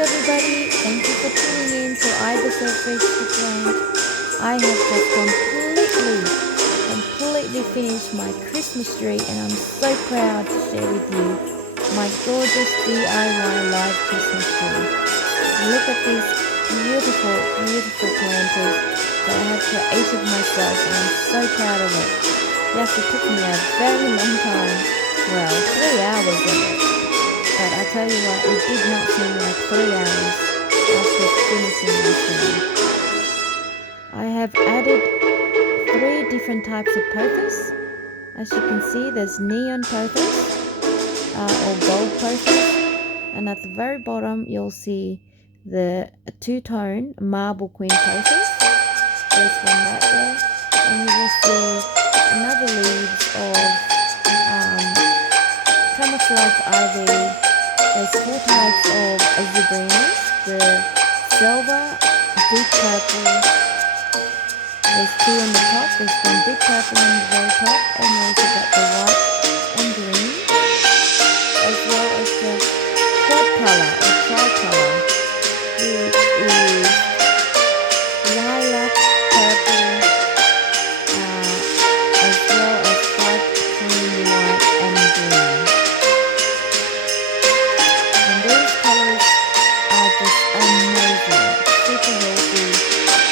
everybody, thank you for tuning in to I The Selfish Plant. I have just completely finished my Christmas tree and I'm so proud to share with you my gorgeous DIY live Christmas tree. Look at these beautiful planters that I have created myself and I'm so proud of it. Yes, it took me a very long time, well, 3 hours of it. But I tell you what, it did not seem like 3 hours after finishing this one. I have added 3 different types of pothos. As you can see, there's neon pothos or gold pothos. And at the very bottom, you'll see the two-tone marble queen pothos. There's one right there. And you will see another leaves of camouflage ivy. There's 4 types of zebras, the silver, deep purple, there's 2 on the top, there's one big purple on the very top, and you also got the white and green, as well as the quad color or tricolor, which is lilac, purple, as well as dark cream, white and green. Amazing, super healthy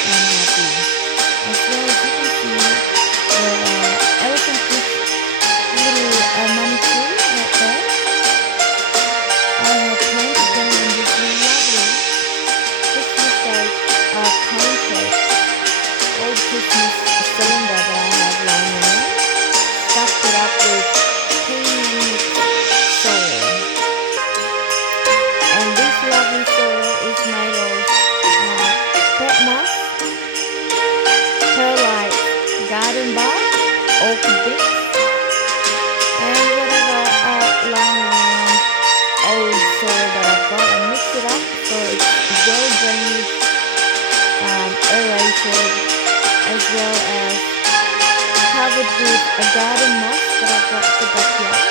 and happy. As well as you can see the elephant little money tree right there. I have planted them in this lovely Christmas cone-shaped old Christmas cylinder that I have lying around. Stuffed it up with pink soil. And this lovely soil is made of pet moss, perlite garden bark, orchid bits, and whatever lying around old soil that I've got. I mix it up so it's well drained, aerated, as well as covered with a garden moss that I've got at the backyard,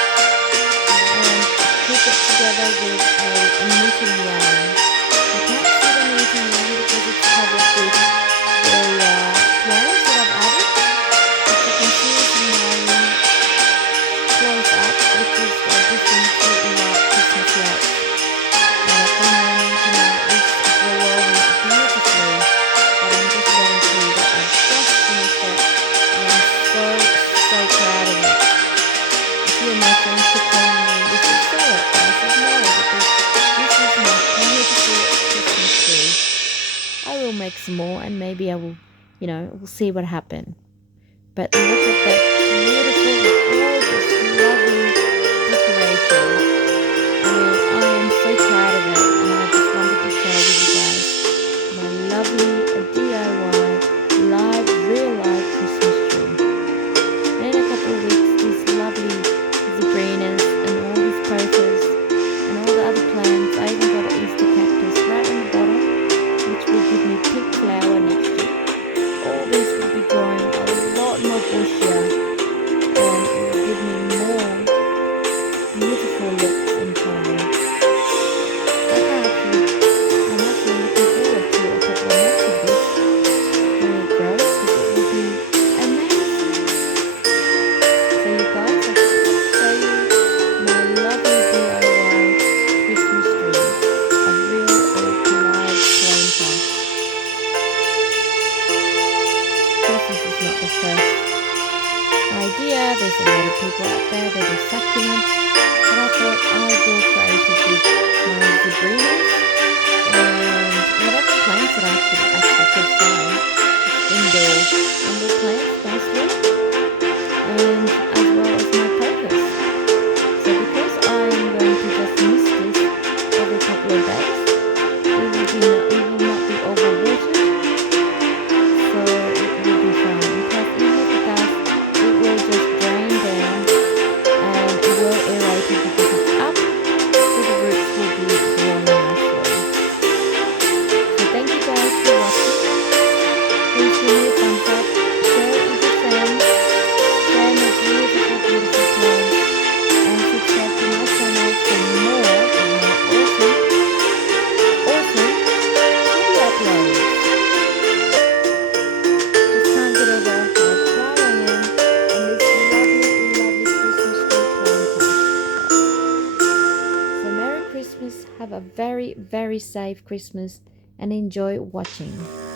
and keep it together with a knitting yarn. You can't see the knitting yarn because it's covered with the plants that I've added. But you can see it in my close up, which is a different white Christmas lights. And at the moment tonight it's glowing beautifully, but I'm just getting through that I've just finished it and I'm so proud of it. A few of my friends keep telling me, you should sell it, and I said no, because this is my beautiful Christmas tree. I will make some more and maybe I will, we'll see what happens. But look at that beautiful, gorgeous, lovely decoration. I am so proud of it and I just wanted to share with you guys my lovely DIY live, real life Christmas tree. And in a couple of weeks, these lovely zebrinas and all these pothos and all the other plants. I even got an Easter cactus right on the bottom, which will give me pink flower next year. All these will be growing a lot more bushier and it will give me more beautiful looks in time. I'm actually looking forward to a couple of months of this when it grows, because it will be amazing. So you guys, I just want to show you my lovely DIY Christmas tree, a real old live planter. Christmas is not the first idea. There's a lot of people out there that are succulent, but I thought I will create it with my zebrinas and whatever plants that I could find, indoor plants mostly, and as well as my pothos. So because I'm going to just mist this every couple of days, it will not be overwatered, so it will be fine. Because even if it does, it will just drain down and it will aerate it because it's up, so the roots will be growing nicely. So thank you guys for watching. Please give me a thumbs up, share it with your friends, share my beautiful plants, and subscribe to my channel for more of my awesome Christmas. Have a very, very safe Christmas and enjoy watching.